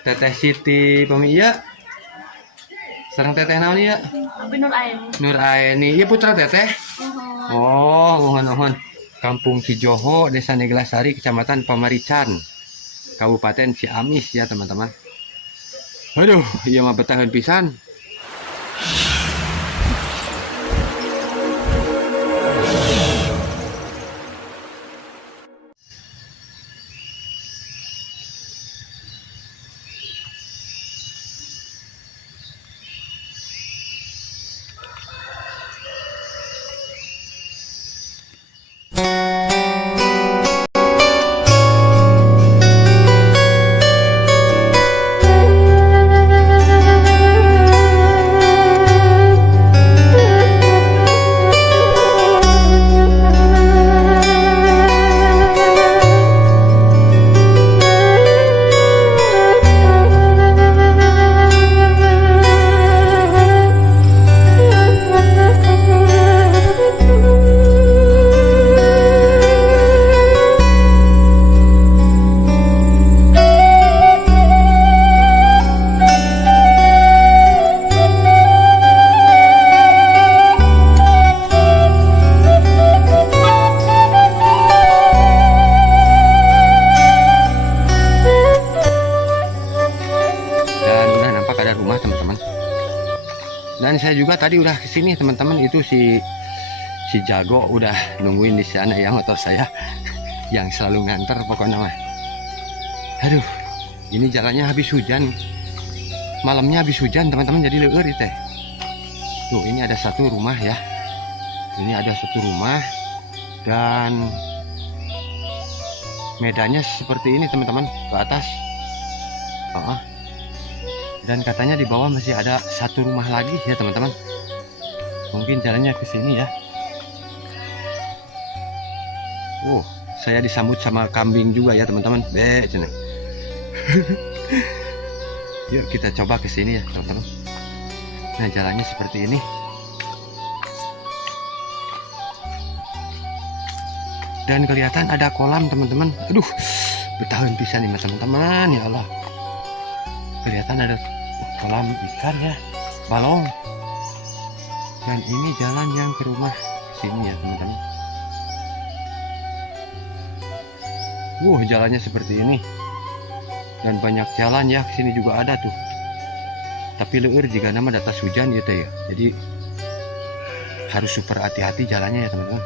Teteh Siti Pamia. Sareng teteh naon ieu? Abi Nur Aini. Nur Aini. Ieu putra teteh? Oh, mohon-mohon. Kampung Cijoho, Desa Neglasari, Kecamatan Pamarican, Kabupaten Ciamis ya teman-teman. Aduh, iya mah betahan pisan. Dan saya juga tadi udah kesini teman-teman, itu si Jago udah nungguin di sana ya, motor saya yang selalu nganter pokoknya mah. Aduh, ini jalannya habis hujan, malamnya habis hujan teman-teman, jadi leur teh. Tuh ini ada satu rumah ya, ini ada satu rumah dan medannya seperti ini teman-teman, ke atas. Dan katanya di bawah masih ada satu rumah lagi ya teman-teman. Mungkin jalannya ke sini ya. Saya disambut sama kambing juga ya teman-teman. Yuk kita coba ke sini ya teman-teman. Nah jalannya seperti ini. Dan kelihatan ada kolam teman-teman. Aduh, betahan pisan nih teman-teman, ya Allah. Kelihatan ada kolam ikan ya, balong. Dan ini jalan yang ke rumah sini ya teman-teman. Jalannya seperti ini. Dan banyak jalan ya, kesini juga ada tuh. Tapi leur jika nama datas hujan gitu ya. Jadi harus super hati-hati jalannya ya teman-teman.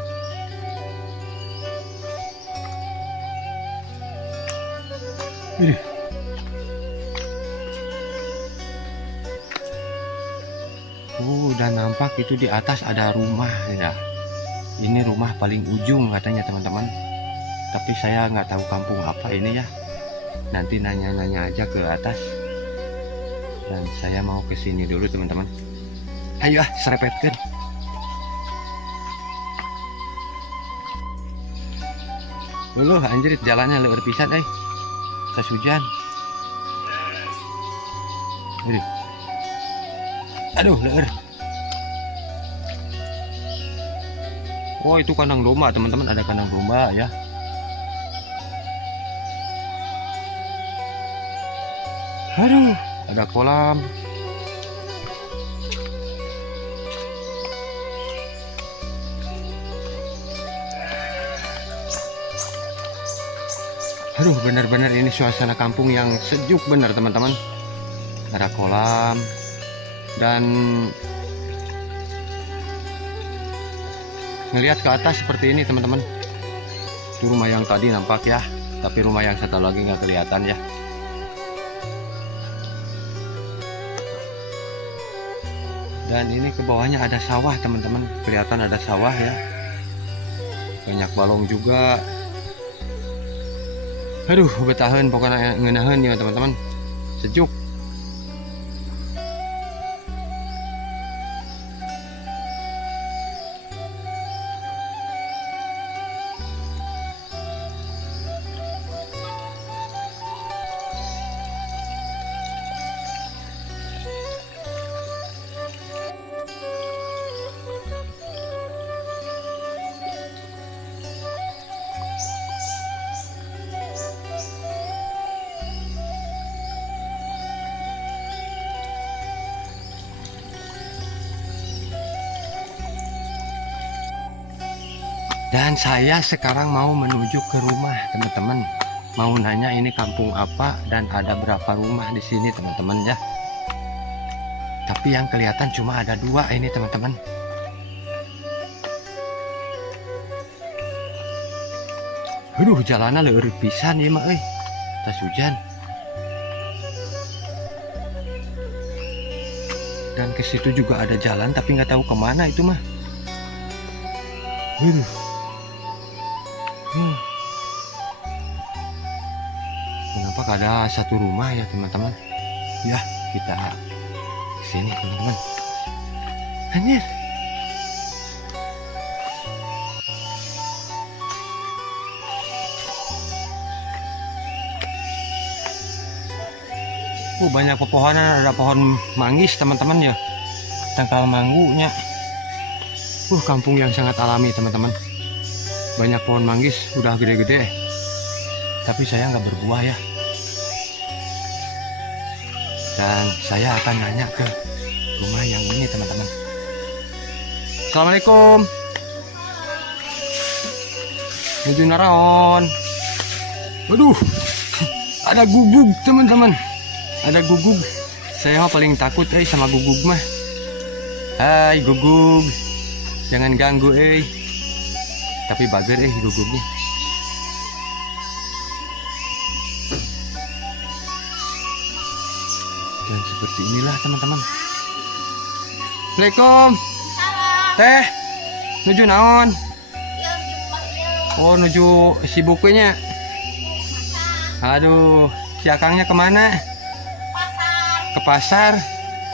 Dan nampak itu di atas ada rumah ya. Ini rumah paling ujung katanya teman-teman. Tapi saya nggak tahu kampung apa ini ya. Nanti nanya-nanya aja ke atas. Dan saya mau ke sini dulu teman-teman. Ayo serepetkan. Dulu anjir jalannya leur pisan Kas hujan. Aduh leur. Itu kandang domba teman-teman, ada kandang domba ya. Aduh, ada kolam. Aduh, benar-benar ini suasana kampung yang sejuk benar teman-teman. Ada kolam dan ngelihat ke atas seperti ini teman-teman. Itu rumah yang tadi nampak ya, tapi rumah yang satu lagi nggak kelihatan ya. Dan ini ke bawahnya ada sawah teman-teman, kelihatan ada sawah ya. Banyak balong juga. Aduh, betahan pokoknya ngenahan ya teman-teman. Sejuk. Dan saya sekarang mau menuju ke rumah teman-teman. Mau nanya ini kampung apa dan ada berapa rumah di sini teman-teman ya. Tapi yang kelihatan cuma ada 2 ini teman-teman. Aduh, jalanan leur pisan ya mak tas hujan. Dan ke situ juga ada jalan tapi nggak tahu kemana itu mah. Kenapa ada satu rumah ya teman-teman? Ya kita sini teman-teman. Anjir. Banyak pepohonan, ada pohon manggis teman-teman ya. Tangkal manggunya. Kampung yang sangat alami teman-teman. Banyak pohon manggis udah gede-gede. Tapi saya nggak berbuah ya. Dan saya akan nanya ke rumah yang ini teman-teman. Assalamualaikum. Menuju Naraon. Waduh, ada gugug teman-teman. Ada gugug. Saya mah paling takut sama gugug mah. Hai gugug, jangan ganggu Tapi bager gugugnya. Dan seperti inilah teman-teman. Assalamualaikum. Teh, nuju naon? Oh, nuju sibuk nya. Aduh, si akangnya kemana? Ke pasar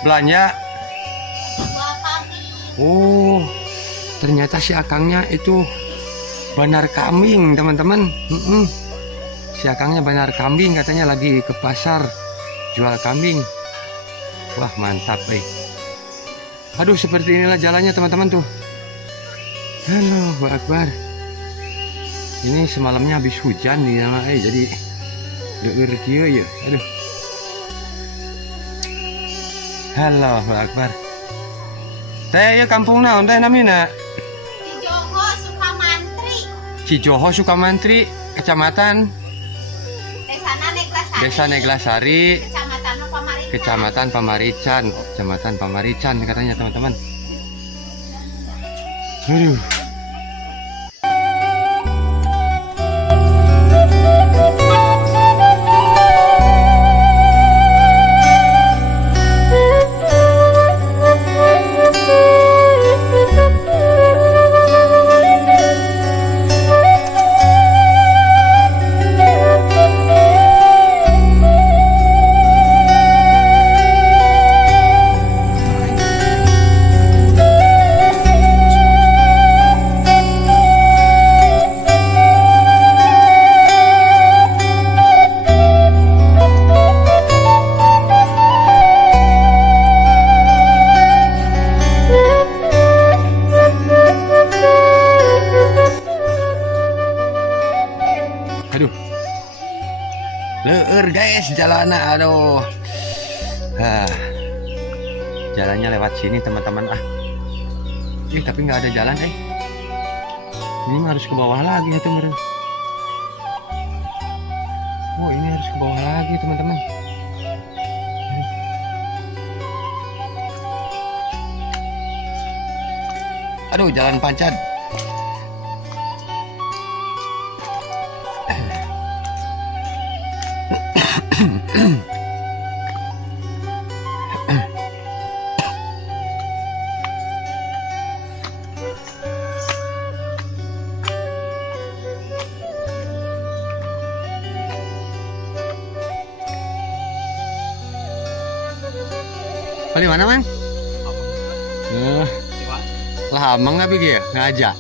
belanja. Oh, ternyata si akangnya itu banar kambing teman-teman. Si akangnya banar kambing, katanya lagi ke pasar jual kambing. Wah mantap Aduh, seperti inilah jalannya teman-teman tuh. Allahu Akbar. Ini semalamnya habis hujan nih nama jadi leur kieu ya. Aduh. Allahu Akbar. Teh ya kampung naon teh namina? Cijoho Sukamantri. Cijoho Sukamantri, kecamatan Desa Neglasari, Kecamatan Pamarican. Kecamatan Pamarican katanya teman-teman. Aduh. Leur guys jalannya, aduh. Jalannya lewat sini teman-teman tapi nggak ada jalan ini mah harus ke bawah lagi ya teman-teman. Oh, ini harus ke bawah lagi teman-teman. Aduh, jalan pancad. Di mana, Mang? Lah, amang nggak pikir ngajak.